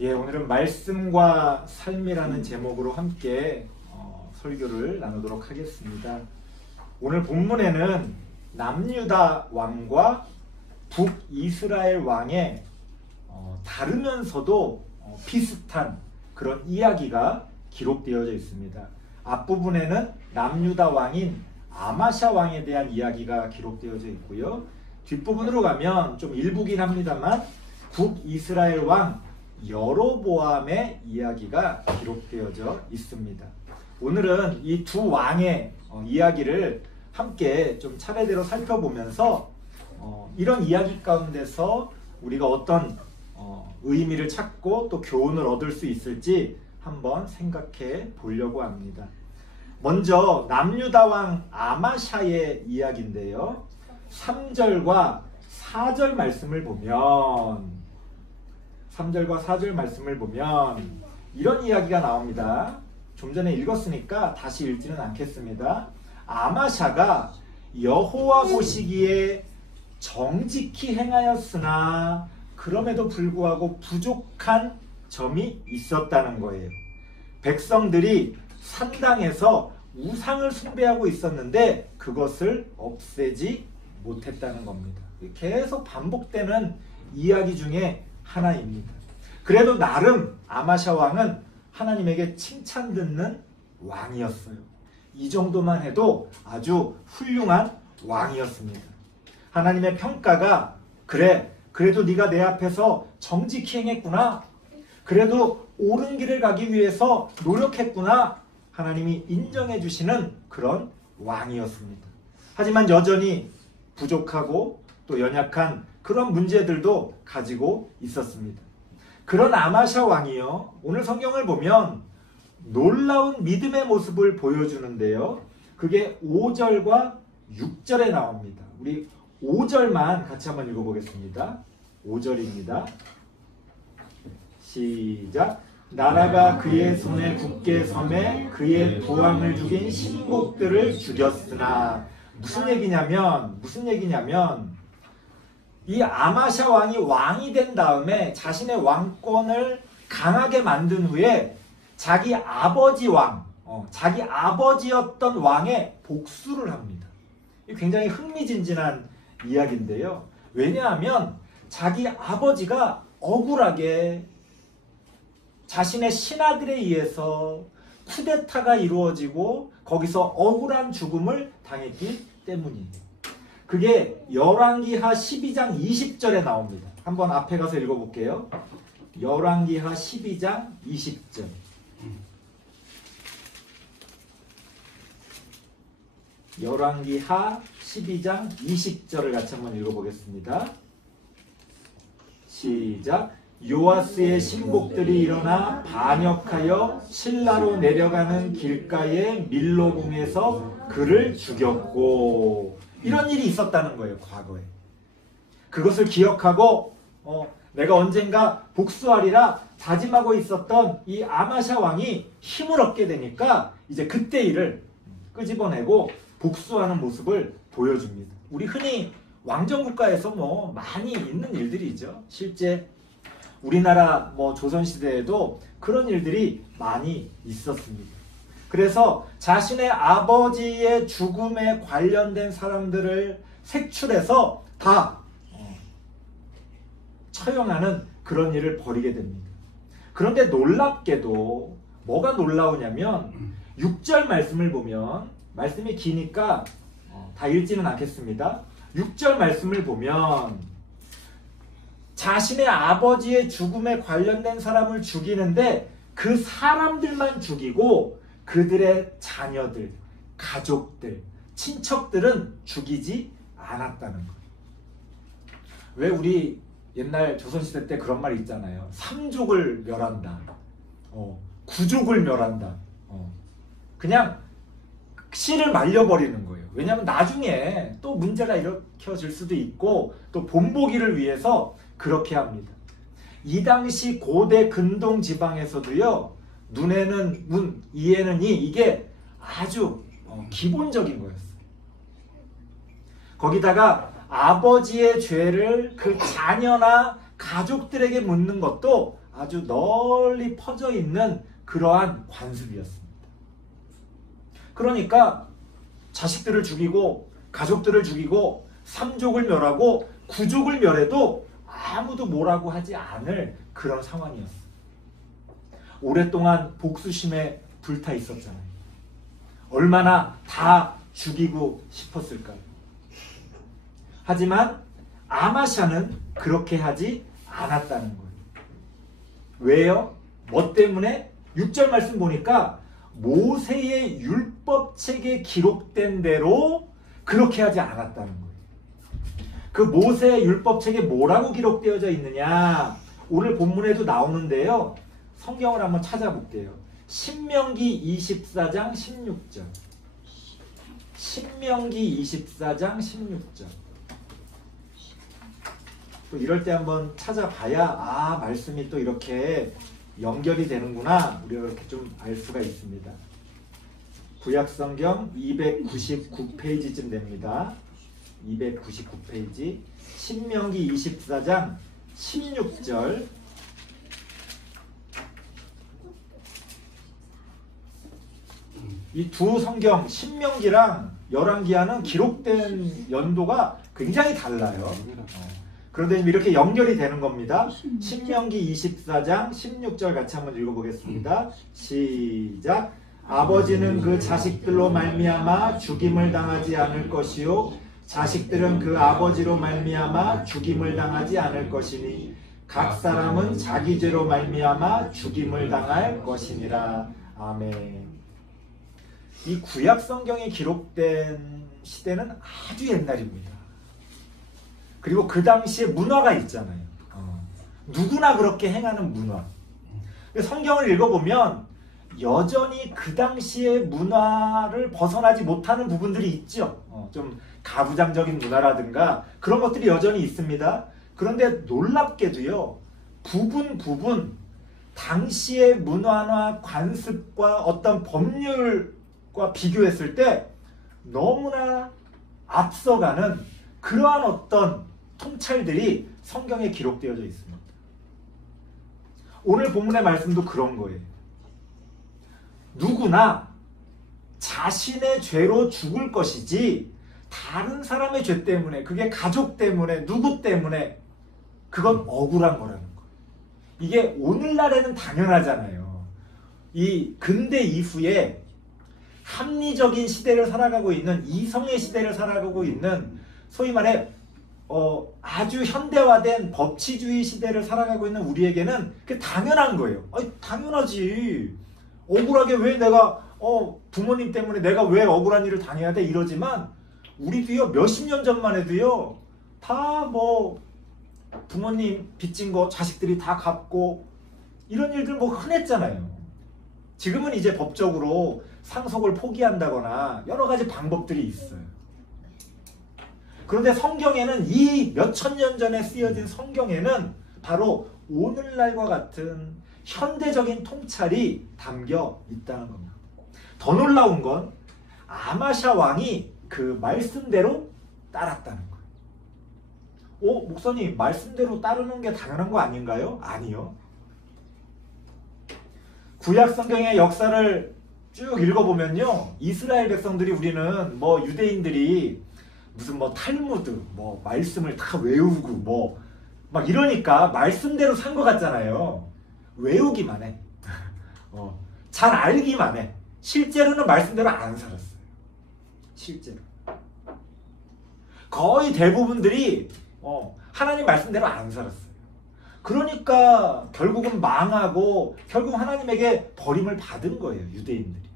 예, 오늘은 말씀과 삶이라는 제목으로 함께 설교를 나누도록 하겠습니다. 오늘 본문에는 남유다 왕과 북이스라엘 왕의 다르면서도 비슷한 그런 이야기가 기록되어져 있습니다. 앞부분에는 남유다 왕인 아마샤 왕에 대한 이야기가 기록되어져 있고요. 뒷부분으로 가면 좀 일부긴 합니다만 북이스라엘 왕 여로보암의 이야기가 기록되어져 있습니다. 오늘은 이 두 왕의 이야기를 함께 좀 차례대로 살펴보면서 이런 이야기 가운데서 우리가 어떤 의미를 찾고 또 교훈을 얻을 수 있을지 한번 생각해 보려고 합니다. 먼저 남유다 왕 아마샤의 이야기인데요. 3절과 4절 말씀을 보면 3절과 4절 말씀을 보면 이런 이야기가 나옵니다. 좀 전에 읽었으니까 다시 읽지는 않겠습니다. 아마샤가 여호와 보시기에 정직히 행하였으나 그럼에도 불구하고 부족한 점이 있었다는 거예요. 백성들이 산당에서 우상을 숭배하고 있었는데 그것을 없애지 못했다는 겁니다. 계속 반복되는 이야기 중에 하나입니다. 그래도 나름 아마샤 왕은 하나님에게 칭찬 듣는 왕이었어요. 이 정도만 해도 아주 훌륭한 왕이었습니다. 하나님의 평가가 그래, 그래도 네가 내 앞에서 정직히 행했구나. 그래도 옳은 길을 가기 위해서 노력했구나. 하나님이 인정해 주시는 그런 왕이었습니다. 하지만 여전히 부족하고 또 연약한 그런 문제들도 가지고 있었습니다. 그런 아마샤 왕이요, 오늘 성경을 보면 놀라운 믿음의 모습을 보여주는데요. 그게 5절과 6절에 나옵니다. 우리 5절만 같이 한번 읽어보겠습니다. 5절입니다. 시작. 나라가 그의 손에 굳게 섬에 그의 부왕을 죽인 신복들을 죽였으나 무슨 얘기냐면 이 아마샤 왕이 왕이 된 다음에 자신의 왕권을 강하게 만든 후에 자기 아버지 왕, 자기 아버지였던 왕의 복수를 합니다. 굉장히 흥미진진한 이야기인데요. 왜냐하면 자기 아버지가 억울하게 자신의 신하들에 의해서 쿠데타가 이루어지고 거기서 억울한 죽음을 당했기 때문이에요. 그게 열왕기하 12장 20절에 나옵니다. 한번 앞에 가서 읽어볼게요. 열왕기하 12장 20절. 열왕기하 12장 20절을 같이 한번 읽어보겠습니다. 시작. 요아스의 신복들이 일어나 반역하여 실라로 내려가는 길가의 밀로궁에서 그를 죽였고, 이런 일이 있었다는 거예요. 과거에. 그것을 기억하고 내가 언젠가 복수하리라 다짐하고 있었던 이 아마샤 왕이 힘을 얻게 되니까 이제 그때 일을 끄집어내고 복수하는 모습을 보여줍니다. 우리 흔히 왕정국가에서 많이 있는 일들이죠. 실제 우리나라 조선시대에도 그런 일들이 많이 있었습니다. 그래서 자신의 아버지의 죽음에 관련된 사람들을 색출해서 다 처형하는 그런 일을 벌이게 됩니다. 그런데 놀랍게도 뭐가 놀라우냐면 6절 말씀을 보면, 말씀이 기니까 다 읽지는 않겠습니다. 6절 말씀을 보면 자신의 아버지의 죽음에 관련된 사람을 죽이는데 그 사람들만 죽이고 그들의 자녀들, 가족들, 친척들은 죽이지 않았다는 거예요. 왜 우리 옛날 조선시대 때 그런 말이 있잖아요. 삼족을 멸한다. 구족을 멸한다. 그냥 씨를 말려버리는 거예요. 왜냐하면 나중에 또 문제가 일으켜질 수도 있고 또 본보기를 위해서 그렇게 합니다. 이 당시 고대 근동 지방에서도요. 눈에는 눈, 이에는 이, 이게 아주 기본적인 거였어요. 거기다가 아버지의 죄를 그 자녀나 가족들에게 묻는 것도 아주 널리 퍼져 있는 그러한 관습이었습니다. 그러니까 자식들을 죽이고 가족들을 죽이고 3족을 멸하고 9족을 멸해도 아무도 뭐라고 하지 않을 그런 상황이었어요. 오랫동안 복수심에 불타 있었잖아요. 얼마나 다 죽이고 싶었을까요? 하지만 아마샤는 그렇게 하지 않았다는 거예요. 왜요? 뭐 때문에? 6절 말씀 보니까 모세의 율법책에 기록된 대로 그렇게 하지 않았다는 거예요. 그 모세의 율법책에 뭐라고 기록되어져 있느냐? 오늘 본문에도 나오는데요. 성경을 한번 찾아볼게요. 신명기 24장 16절. 신명기 24장 16절. 또 이럴 때 한번 찾아봐야 말씀이 또 이렇게 연결이 되는구나, 우리가 이렇게 좀 알 수가 있습니다. 구약성경 299페이지쯤 됩니다. 299페이지 신명기 24장 16절. 이 두 성경 신명기랑 열왕기하는 기록된 연도가 굉장히 달라요. 그런데 이렇게 연결이 되는 겁니다. 신명기 24장 16절 같이 한번 읽어보겠습니다. 시작. 아버지는 그 자식들로 말미암아 죽임을 당하지 않을 것이요 자식들은 그 아버지로 말미암아 죽임을 당하지 않을 것이니 각 사람은 자기 죄로 말미암아 죽임을 당할 것이니라. 아멘. 이 구약 성경에 기록된 시대는 아주 옛날입니다. 그리고 그 당시에 문화가 있잖아요. 누구나 그렇게 행하는 문화. 성경을 읽어보면 여전히 그 당시의 문화를 벗어나지 못하는 부분들이 있죠. 좀 가부장적인 문화라든가 그런 것들이 여전히 있습니다. 그런데 놀랍게도요, 부분 당시의 문화나 관습과 어떤 법률과 비교했을 때 너무나 앞서가는 그러한 어떤 통찰들이 성경에 기록되어져 있습니다. 오늘 본문의 말씀도 그런 거예요. 누구나 자신의 죄로 죽을 것이지 다른 사람의 죄 때문에, 그게 가족 때문에, 누구 때문에, 그건 억울한 거라는 거예요. 이게 오늘날에는 당연하잖아요. 이 근대 이후에 합리적인 시대를 살아가고 있는, 이성의 시대를 살아가고 있는, 소위 말해 아주 현대화된 법치주의 시대를 살아가고 있는 우리에게는 그게 당연한 거예요. 당연하지. 억울하게 왜 내가 부모님 때문에 내가 왜 억울한 일을 당해야 돼? 이러지만 우리도요, 몇십 년 전만 해도요, 다 뭐 부모님 빚진 거 자식들이 다 갚고 이런 일들 뭐 흔했잖아요. 지금은 이제 법적으로 상속을 포기한다거나 여러 가지 방법들이 있어요. 그런데 성경에는, 이 몇천 년 전에 쓰여진 성경에는 바로 오늘날과 같은 현대적인 통찰이 담겨 있다는 겁니다. 더 놀라운 건 아마샤 왕이 그 말씀대로 따랐다는 거예요. 목사님, 말씀대로 따르는 게 당연한 거 아닌가요? 아니요. 구약 성경의 역사를 쭉 읽어보면요, 이스라엘 백성들이, 우리는 뭐 유대인들이 무슨 뭐 탈무드, 뭐 말씀을 다 외우고 뭐 막 이러니까 말씀대로 산 것 같잖아요. 외우기만 해. 잘 알기만 해. 실제로는 말씀대로 안 살았어요. 실제로. 거의 대부분들이 하나님 말씀대로 안 살았어요. 그러니까 결국은 망하고 결국 하나님에게 버림을 받은 거예요, 유대인들이.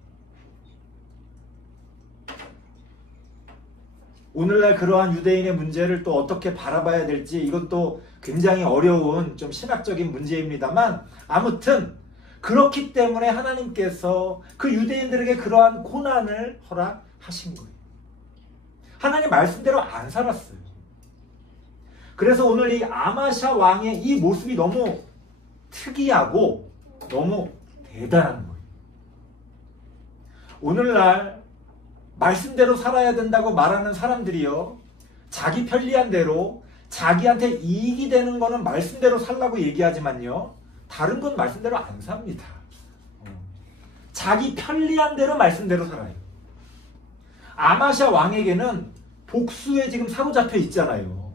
오늘날 그러한 유대인의 문제를 또 어떻게 바라봐야 될지, 이것도 굉장히 어려운 좀 신학적인 문제입니다만, 아무튼 그렇기 때문에 하나님께서 그 유대인들에게 그러한 고난을 허락하신 거예요. 하나님 말씀대로 안 살았어요. 그래서 오늘 이 아마샤 왕의 이 모습이 너무 특이하고 너무 대단한 거예요. 오늘날 말씀대로 살아야 된다고 말하는 사람들이요, 자기 편리한 대로 자기한테 이익이 되는 거는 말씀대로 살라고 얘기하지만요, 다른 건 말씀대로 안 삽니다. 자기 편리한 대로 말씀대로 살아요. 아마샤 왕에게는 복수에 지금 사로잡혀 있잖아요.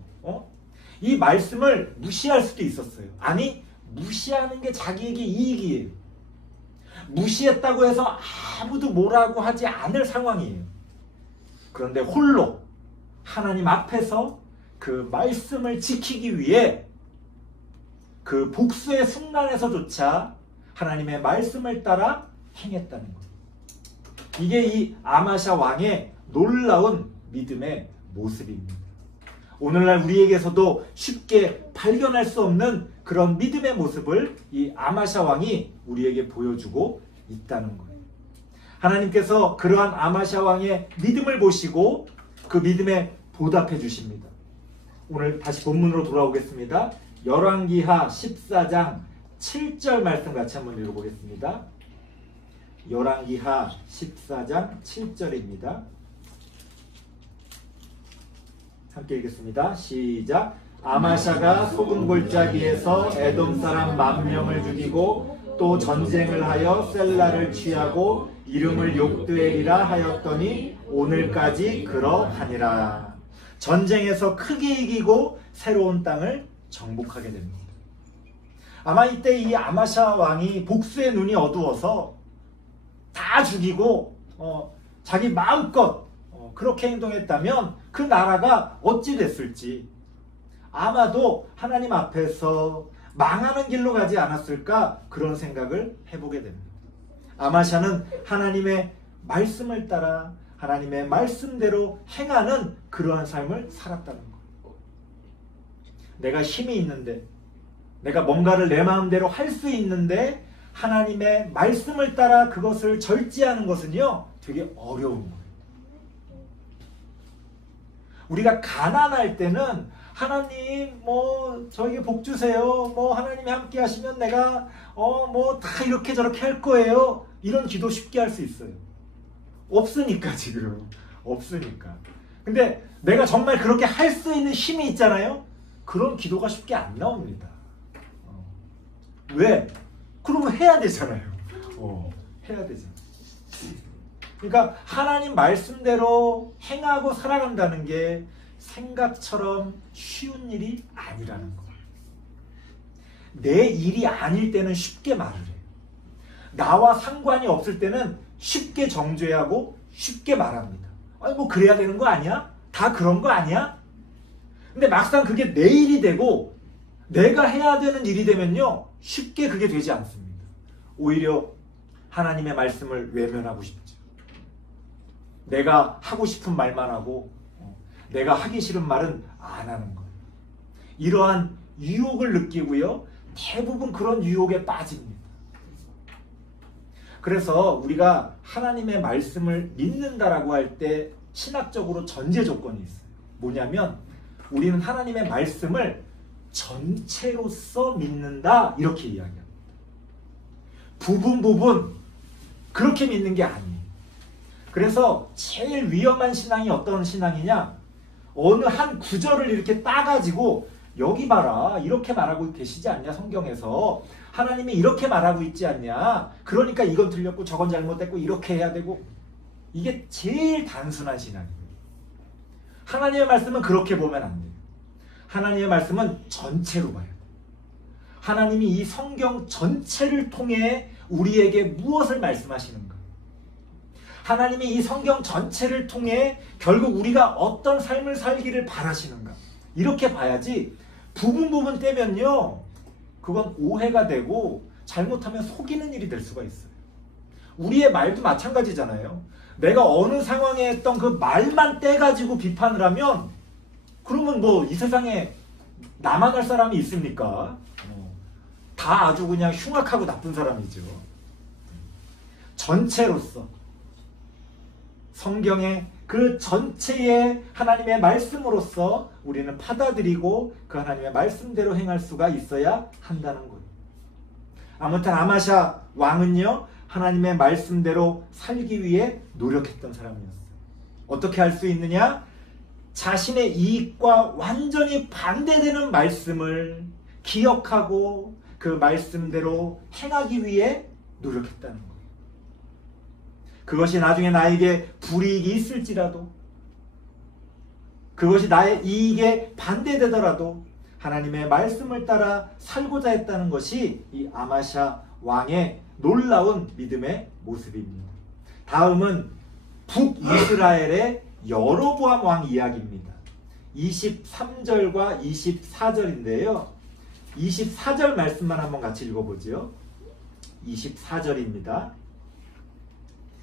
이 말씀을 무시할 수도 있었어요. 아니, 무시하는 게 자기에게 이익이에요. 무시했다고 해서 아무도 뭐라고 하지 않을 상황이에요. 그런데 홀로 하나님 앞에서 그 말씀을 지키기 위해 그 복수의 순간에서조차 하나님의 말씀을 따라 행했다는 거예요. 이게 이 아마샤 왕의 놀라운 믿음의 모습입니다. 오늘날 우리에게서도 쉽게 발견할 수 없는 그런 믿음의 모습을 이 아마샤 왕이 우리에게 보여주고 있다는 거예요. 하나님께서 그러한 아마샤 왕의 믿음을 보시고 그 믿음에 보답해 주십니다. 오늘 다시 본문으로 돌아오겠습니다. 열왕기하 14장 7절 말씀 같이 한번 읽어보겠습니다. 열왕기하 14장 7절입니다. 함께 읽겠습니다. 시작. 아마샤가 소금 골짜기에서 에돔 사람 10,000명을 죽이고 또 전쟁을 하여 셀라를 취하고 이름을 욕드엘이라 하였더니 오늘까지 그러하니라. 전쟁에서 크게 이기고 새로운 땅을 정복하게 됩니다. 아마 이때 이 아마샤 왕이 복수의 눈이 어두워서 다 죽이고 자기 마음껏 그렇게 행동했다면 그 나라가 어찌 됐을지 아마도 하나님 앞에서 망하는 길로 가지 않았을까 그런 생각을 해보게 됩니다. 아마샤는 하나님의 말씀을 따라 하나님의 말씀대로 행하는 그러한 삶을 살았다는 거예요. 내가 힘이 있는데 내가 뭔가를 내 마음대로 할 수 있는데 하나님의 말씀을 따라 그것을 절제하는 것은요 되게 어려운 거예요. 우리가 가난할 때는 하나님 저에게 복 주세요. 하나님이 함께 하시면 내가 다 이렇게 저렇게 할 거예요. 이런 기도 쉽게 할 수 있어요. 없으니까 지금. 없으니까. 근데 내가 정말 그렇게 할 수 있는 힘이 있잖아요. 그런 기도가 쉽게 안 나옵니다. 왜? 그러면 해야 되잖아요. 해야 되잖아요. 그러니까 하나님 말씀대로 행하고 살아간다는 게 생각처럼 쉬운 일이 아니라는 거예요. 내 일이 아닐 때는 쉽게 말을 해요. 나와 상관이 없을 때는 쉽게 정죄하고 쉽게 말합니다. 아니 그래야 되는 거 아니야? 다 그런 거 아니야? 근데 막상 그게 내 일이 되고 내가 해야 되는 일이 되면요 쉽게 그게 되지 않습니다. 오히려 하나님의 말씀을 외면하고 싶죠. 내가 하고 싶은 말만 하고 내가 하기 싫은 말은 안 하는 거예요. 이러한 유혹을 느끼고요. 대부분 그런 유혹에 빠집니다. 그래서 우리가 하나님의 말씀을 믿는다라고 할 때 신학적으로 전제 조건이 있어요. 뭐냐면 우리는 하나님의 말씀을 전체로서 믿는다 이렇게 이야기합니다. 부분 그렇게 믿는 게 아니에요. 그래서 제일 위험한 신앙이 어떤 신앙이냐, 어느 한 구절을 이렇게 따가지고 여기 봐라 이렇게 말하고 계시지 않냐, 성경에서 하나님이 이렇게 말하고 있지 않냐, 그러니까 이건 틀렸고 저건 잘못됐고 이렇게 해야 되고, 이게 제일 단순한 신앙이에요. 하나님의 말씀은 그렇게 보면 안 돼요. 하나님의 말씀은 전체로 봐야 돼요. 하나님이 이 성경 전체를 통해 우리에게 무엇을 말씀하시는가, 하나님이 이 성경 전체를 통해 결국 우리가 어떤 삶을 살기를 바라시는가, 이렇게 봐야지 부분 떼면요 그건 오해가 되고 잘못하면 속이는 일이 될 수가 있어요. 우리의 말도 마찬가지잖아요. 내가 어느 상황에 했던 그 말만 떼가지고 비판을 하면 그러면 뭐 이 세상에 나만 할 사람이 있습니까? 다 아주 그냥 흉악하고 나쁜 사람이죠. 전체로서 성경의 그 전체의 하나님의 말씀으로서 우리는 받아들이고 그 하나님의 말씀대로 행할 수가 있어야 한다는 거예요. 아무튼 아마샤 왕은요 하나님의 말씀대로 살기 위해 노력했던 사람이었어요. 어떻게 할 수 있느냐? 자신의 이익과 완전히 반대되는 말씀을 기억하고 그 말씀대로 행하기 위해 노력했다는 거예요. 그것이 나중에 나에게 불이익이 있을지라도, 그것이 나의 이익에 반대되더라도 하나님의 말씀을 따라 살고자 했다는 것이 이 아마샤 왕의 놀라운 믿음의 모습입니다. 다음은 북이스라엘의 여로보암 왕 이야기입니다. 23절과 24절인데요. 24절 말씀만 한번 같이 읽어보죠. 24절입니다.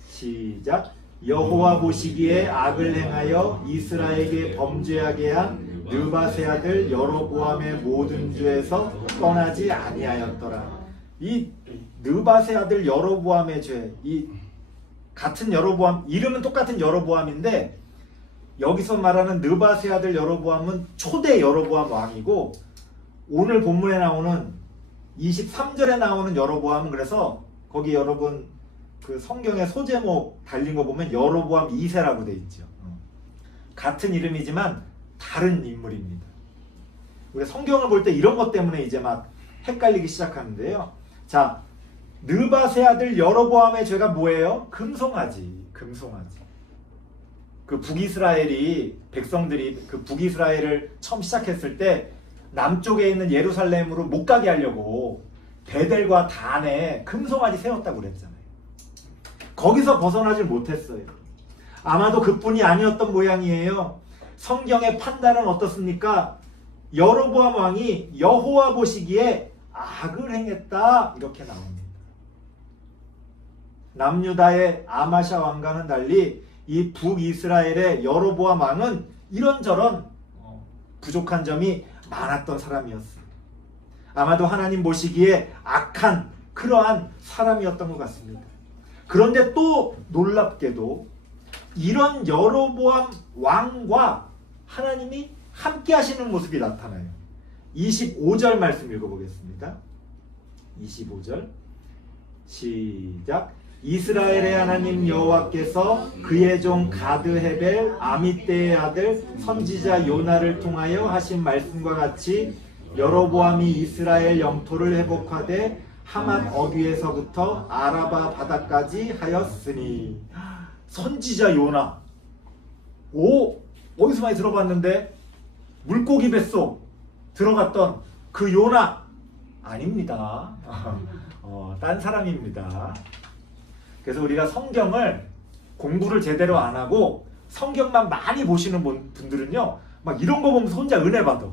시작. 여호와 보시기에 악을 행하여 이스라엘에게 범죄하게 한 느밧의 아들 여로보암의 모든 죄에서 떠나지 아니하였더라. 이 느밧의 아들 여로보암의 죄, 이 같은 여로보암, 이름은 똑같은 여로보암인데 여기서 말하는 느밧의 아들 여로보암은 초대 여로보암 왕이고, 오늘 본문에 나오는 23절에 나오는 여로보암은, 그래서 거기 여러분 그 성경의 소제목 달린 거 보면 여로보암 2세라고 돼 있죠. 같은 이름이지만 다른 인물입니다. 우리가 성경을 볼 때 이런 것 때문에 이제 막 헷갈리기 시작하는데요. 자, 느밧의 아들 여로보암의 죄가 뭐예요? 금송아지. 그 북이스라엘이, 백성들이 그 북이스라엘을 처음 시작했을 때 남쪽에 있는 예루살렘으로 못 가게 하려고 베델과 단에 금송아지 세웠다고 그랬잖아요. 거기서 벗어나질 못했어요. 아마도 그뿐이 아니었던 모양이에요. 성경의 판단은 어떻습니까? 여로보암 왕이 여호와 보시기에 악을 행했다, 이렇게 나옵니다. 남유다의 아마샤 왕과는 달리 이 북이스라엘의 여로보암 왕은 이런저런 부족한 점이 많았던 사람이었어요. 아마도 하나님 보시기에 악한 그러한 사람이었던 것 같습니다. 그런데 또 놀랍게도 이런 여로보암 왕과 하나님이 함께 하시는 모습이 나타나요. 25절 말씀 읽어보겠습니다. 25절 시작. 이스라엘의 하나님 여호와께서 그의 종 가드헤벨 아미떼의 아들 선지자 요나를 통하여 하신 말씀과 같이 여로보암이 이스라엘 영토를 회복하되 하맛 어귀에서부터 아라바 바다까지 하였으니. 선지자 요나, 어디서 많이 들어봤는데, 물고기 뱃속 들어갔던 그 요나 아닙니다. 딴 사람입니다. 그래서 우리가 성경을 공부를 제대로 안 하고 성경만 많이 보시는 분들은요, 막 이런 거 보면서 혼자 은혜 받아.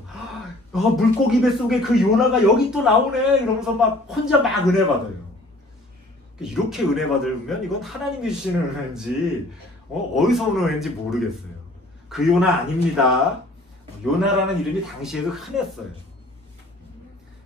물고기 뱃속에 그 요나가 여기 또 나오네 이러면서 막 혼자 막 은혜 받아요. 이렇게 은혜 받으면 이건 하나님이 주시는 은혜인지 어디서 오는 은혜인지 모르겠어요. 그 요나 아닙니다. 요나라는 이름이 당시에도 흔했어요.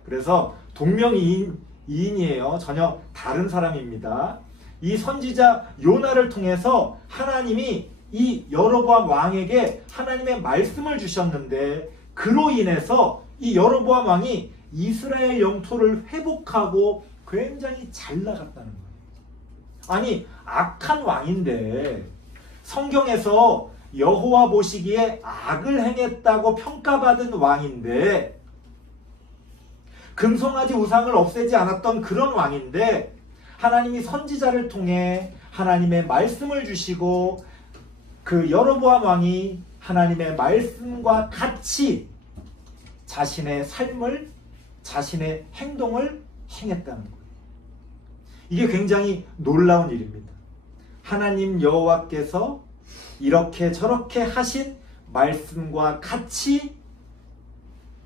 그래서 동명이인이에요. 전혀 다른 사람입니다. 이 선지자 요나를 통해서 하나님이 이 여로보암 왕에게 하나님의 말씀을 주셨는데, 그로 인해서 이 여로보암 왕이 이스라엘 영토를 회복하고 굉장히 잘 나갔다는 거예요. 아니, 악한 왕인데 성경에서 여호와 보시기에 악을 행했다고 평가받은 왕인데, 금송아지 우상을 없애지 않았던 그런 왕인데, 하나님이 선지자를 통해 하나님의 말씀을 주시고 그 여로보암 왕이 하나님의 말씀과 같이 자신의 삶을, 자신의 행동을 행했다는 거예요. 이게 굉장히 놀라운 일입니다. 하나님 여호와께서 이렇게 저렇게 하신 말씀과 같이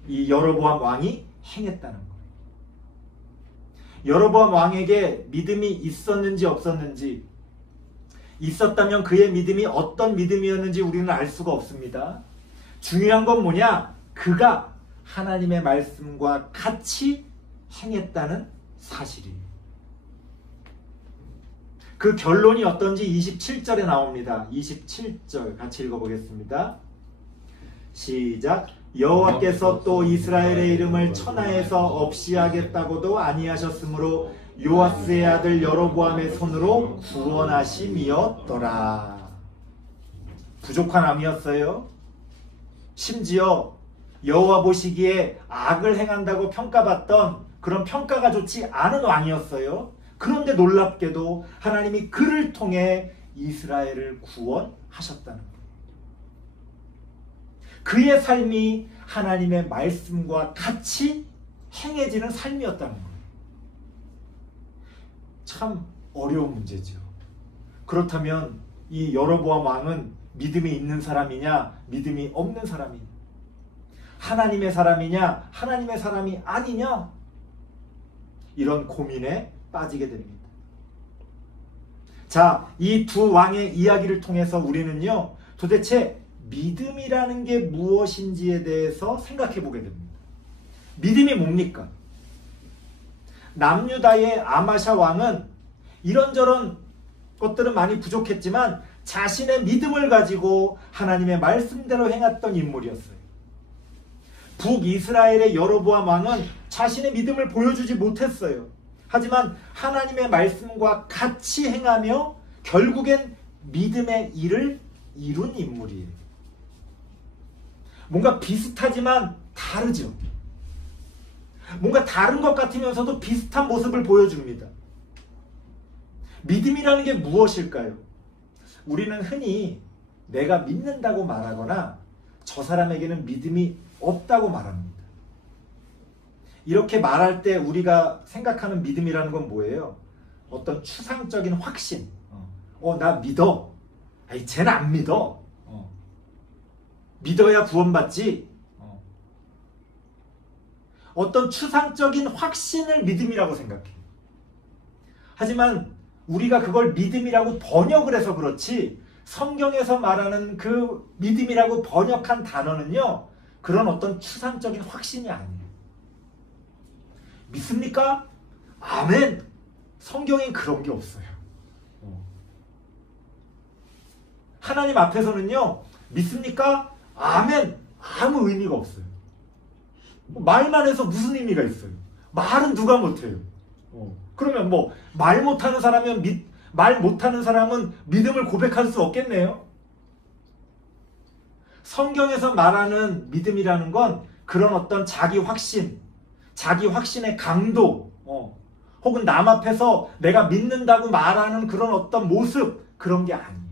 이 여로보암 왕이 행했다는 거예요. 여로보암 왕에게 믿음이 있었는지 없었는지, 있었다면 그의 믿음이 어떤 믿음이었는지 우리는 알 수가 없습니다. 중요한 건 뭐냐? 그가 하나님의 말씀과 같이 행했다는 사실이에요. 그 결론이 어떤지 27절에 나옵니다. 27절 같이 읽어보겠습니다. 시작. 여호와께서 또 이스라엘의 이름을 천하에서 없이 하겠다고도 아니하셨으므로 요아스의 아들 여로보암의 손으로 구원하심이었더라. 부족한 암이었어요. 심지어 여호와 보시기에 악을 행한다고 평가받던 그런 평가가 좋지 않은 왕이었어요. 그런데 놀랍게도 하나님이 그를 통해 이스라엘을 구원하셨다는 거예요. 그의 삶이 하나님의 말씀과 같이 행해지는 삶이었다는 거예요. 참 어려운 문제죠. 그렇다면 이 여로보암 왕은 믿음이 있는 사람이냐, 믿음이 없는 사람이냐, 하나님의 사람이냐, 하나님의 사람이 아니냐, 이런 고민에 빠지게 됩니다. 자, 이 두 왕의 이야기를 통해서 우리는요, 도대체 믿음이라는 게 무엇인지에 대해서 생각해 보게 됩니다. 믿음이 뭡니까? 남유다의 아마샤 왕은 이런저런 것들은 많이 부족했지만 자신의 믿음을 가지고 하나님의 말씀대로 행했던 인물이었어요. 북이스라엘의 여로보암 왕은 자신의 믿음을 보여주지 못했어요. 하지만 하나님의 말씀과 같이 행하며 결국엔 믿음의 일을 이룬 인물이에요. 뭔가 비슷하지만 다르죠. 뭔가 다른 것 같으면서도 비슷한 모습을 보여줍니다. 믿음이라는 게 무엇일까요? 우리는 흔히 내가 믿는다고 말하거나 저 사람에게는 믿음이 없다고 말합니다. 이렇게 말할 때 우리가 생각하는 믿음이라는 건 뭐예요? 어떤 추상적인 확신. 나 믿어. 아니, 쟤는 안 믿어. 믿어야 구원받지. 어떤 추상적인 확신을 믿음이라고 생각해요. 하지만 우리가 그걸 믿음이라고 번역을 해서 그렇지, 성경에서 말하는 그 믿음이라고 번역한 단어는요, 그런 어떤 추상적인 확신이 아니에요. 믿습니까? 아멘. 성경엔 그런 게 없어요. 하나님 앞에서는요, 믿습니까? 아멘. 아무 의미가 없어요. 말만 해서 무슨 의미가 있어요? 말은 누가 못해요. 그러면 뭐 말 못하는 사람은 말 못하는 사람은 믿음을 고백할 수 없겠네요. 성경에서 말하는 믿음이라는 건 그런 어떤 자기 확신, 자기 확신의 강도, 혹은 남 앞에서 내가 믿는다고 말하는 그런 어떤 모습, 그런 게 아니에요.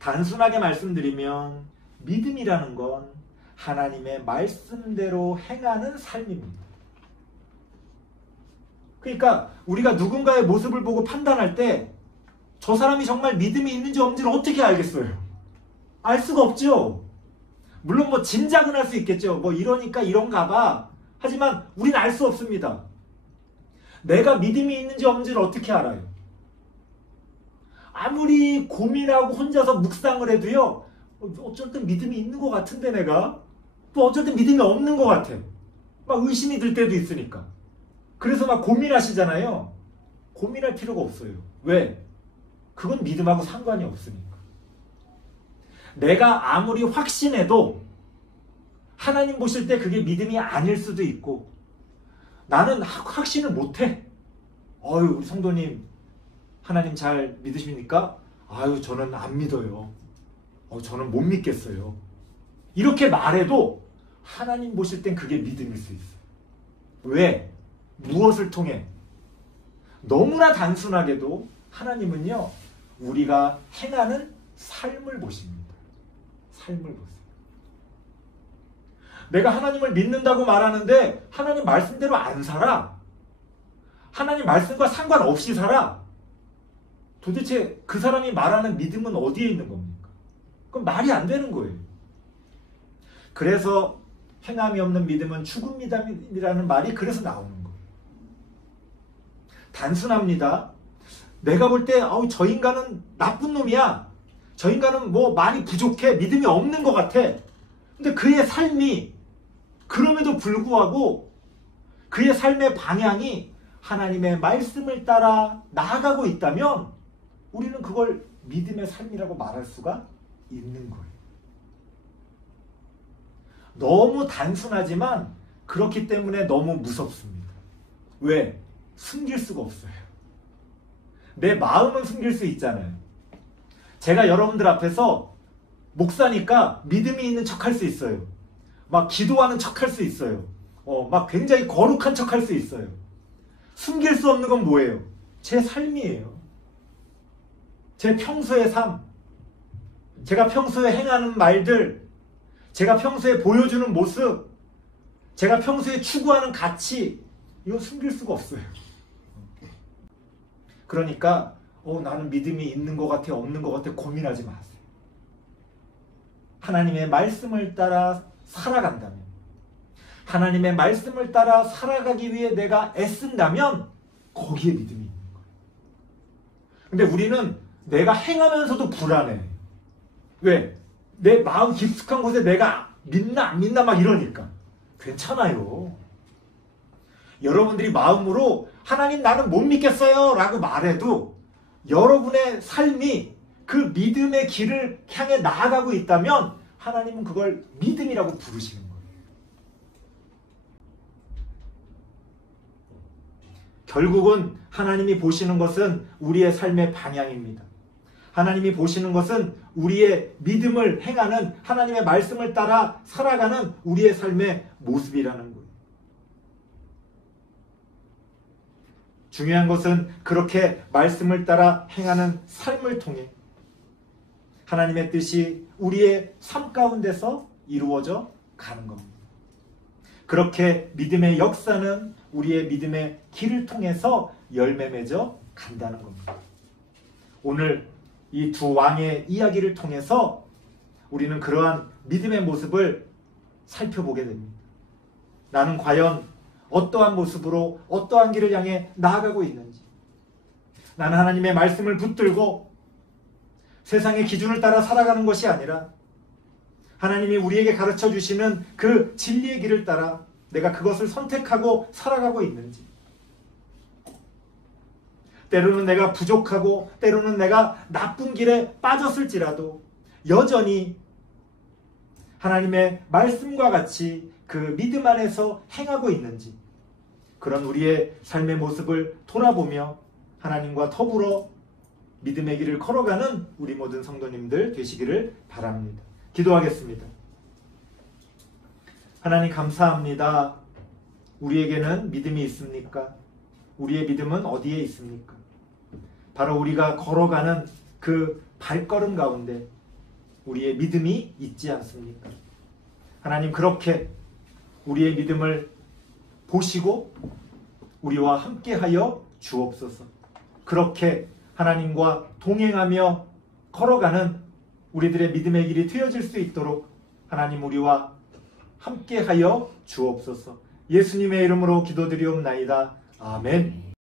단순하게 말씀드리면 믿음이라는 건 하나님의 말씀대로 행하는 삶입니다. 그러니까 우리가 누군가의 모습을 보고 판단할 때 저 사람이 정말 믿음이 있는지 없는지를 어떻게 알겠어요? 알 수가 없죠. 물론 뭐 짐작은 할 수 있겠죠. 뭐 이러니까 이런가 봐. 하지만 우리는 알 수 없습니다. 내가 믿음이 있는지 없는지를 어떻게 알아요? 아무리 고민하고 혼자서 묵상을 해도요, 어쩔 땐 믿음이 있는 것 같은데 내가, 또 어쩔 땐 믿음이 없는 것 같아. 막 의심이 들 때도 있으니까. 그래서 막 고민하시잖아요. 고민할 필요가 없어요. 왜? 그건 믿음하고 상관이 없으니까. 내가 아무리 확신해도 하나님 보실 때 그게 믿음이 아닐 수도 있고, 나는 확신을 못해. 우리 성도님 하나님 잘 믿으십니까? 저는 안 믿어요. 저는 못 믿겠어요. 이렇게 말해도 하나님 보실 땐 그게 믿음일 수 있어요. 왜? 무엇을 통해? 너무나 단순하게도 하나님은요, 우리가 행하는 삶을 보십니다. 삶을 보세요. 내가 하나님을 믿는다고 말하는데 하나님 말씀대로 안 살아. 하나님 말씀과 상관없이 살아. 도대체 그 사람이 말하는 믿음은 어디에 있는 겁니까? 그럼 말이 안 되는 거예요. 그래서 행함이 없는 믿음은 죽은 믿음이라는 말이 그래서 나오는 거예요. 단순합니다. 내가 볼 때 저 인간은 나쁜 놈이야. 저 인간은 뭐 많이 부족해. 믿음이 없는 것 같아. 근데 그의 삶이 그럼에도 불구하고 그의 삶의 방향이 하나님의 말씀을 따라 나아가고 있다면 우리는 그걸 믿음의 삶이라고 말할 수가 있는 거예요. 너무 단순하지만 그렇기 때문에 너무 무섭습니다. 왜? 숨길 수가 없어요. 내 마음은 숨길 수 있잖아요. 제가 여러분들 앞에서 목사니까 믿음이 있는 척 할 수 있어요. 막 기도하는 척 할 수 있어요. 막 굉장히 거룩한 척 할 수 있어요. 숨길 수 없는 건 뭐예요? 제 삶이에요. 제 평소의 삶, 제가 평소에 행하는 말들, 제가 평소에 보여주는 모습, 제가 평소에 추구하는 가치, 이거 숨길 수가 없어요. 그러니까 나는 믿음이 있는 것 같아, 없는 것 같아 고민하지 마세요. 하나님의 말씀을 따라 살아간다면, 하나님의 말씀을 따라 살아가기 위해 내가 애쓴다면 거기에 믿음이 있는 거예요. 근데 우리는 내가 행하면서도 불안해. 왜? 내 마음 깊숙한 곳에 내가 믿나 안 믿나 막 이러니까. 괜찮아요. 여러분들이 마음으로 하나님 나는 못 믿겠어요 라고 말해도 여러분의 삶이 그 믿음의 길을 향해 나아가고 있다면 하나님은 그걸 믿음이라고 부르시는 거예요. 결국은 하나님이 보시는 것은 우리의 삶의 방향입니다. 하나님이 보시는 것은 우리의 믿음을 행하는, 하나님의 말씀을 따라 살아가는 우리의 삶의 모습이라는 거예요. 중요한 것은 그렇게 말씀을 따라 행하는 삶을 통해 하나님의 뜻이 우리의 삶 가운데서 이루어져 가는 겁니다. 그렇게 믿음의 역사는 우리의 믿음의 길을 통해서 열매 맺어 간다는 겁니다. 오늘 이 두 왕의 이야기를 통해서 우리는 그러한 믿음의 모습을 살펴보게 됩니다. 나는 과연 어떠한 모습으로 어떠한 길을 향해 나아가고 있는지, 나는 하나님의 말씀을 붙들고 세상의 기준을 따라 살아가는 것이 아니라 하나님이 우리에게 가르쳐 주시는 그 진리의 길을 따라 내가 그것을 선택하고 살아가고 있는지, 때로는 내가 부족하고 때로는 내가 나쁜 길에 빠졌을지라도 여전히 하나님의 말씀과 같이 그 믿음 안에서 행하고 있는지, 그런 우리의 삶의 모습을 돌아보며 하나님과 더불어 믿음의 길을 걸어가는 우리 모든 성도님들 되시기를 바랍니다. 기도하겠습니다. 하나님 감사합니다. 우리에게는 믿음이 있습니까? 우리의 믿음은 어디에 있습니까? 바로 우리가 걸어가는 그 발걸음 가운데 우리의 믿음이 있지 않습니까? 하나님 그렇게 우리의 믿음을 보시고 우리와 함께하여 주옵소서. 그렇게 하나님과 동행하며 걸어가는 우리들의 믿음의 길이 트여질 수 있도록 하나님 우리와 함께하여 주옵소서. 예수님의 이름으로 기도드리옵나이다. 아멘.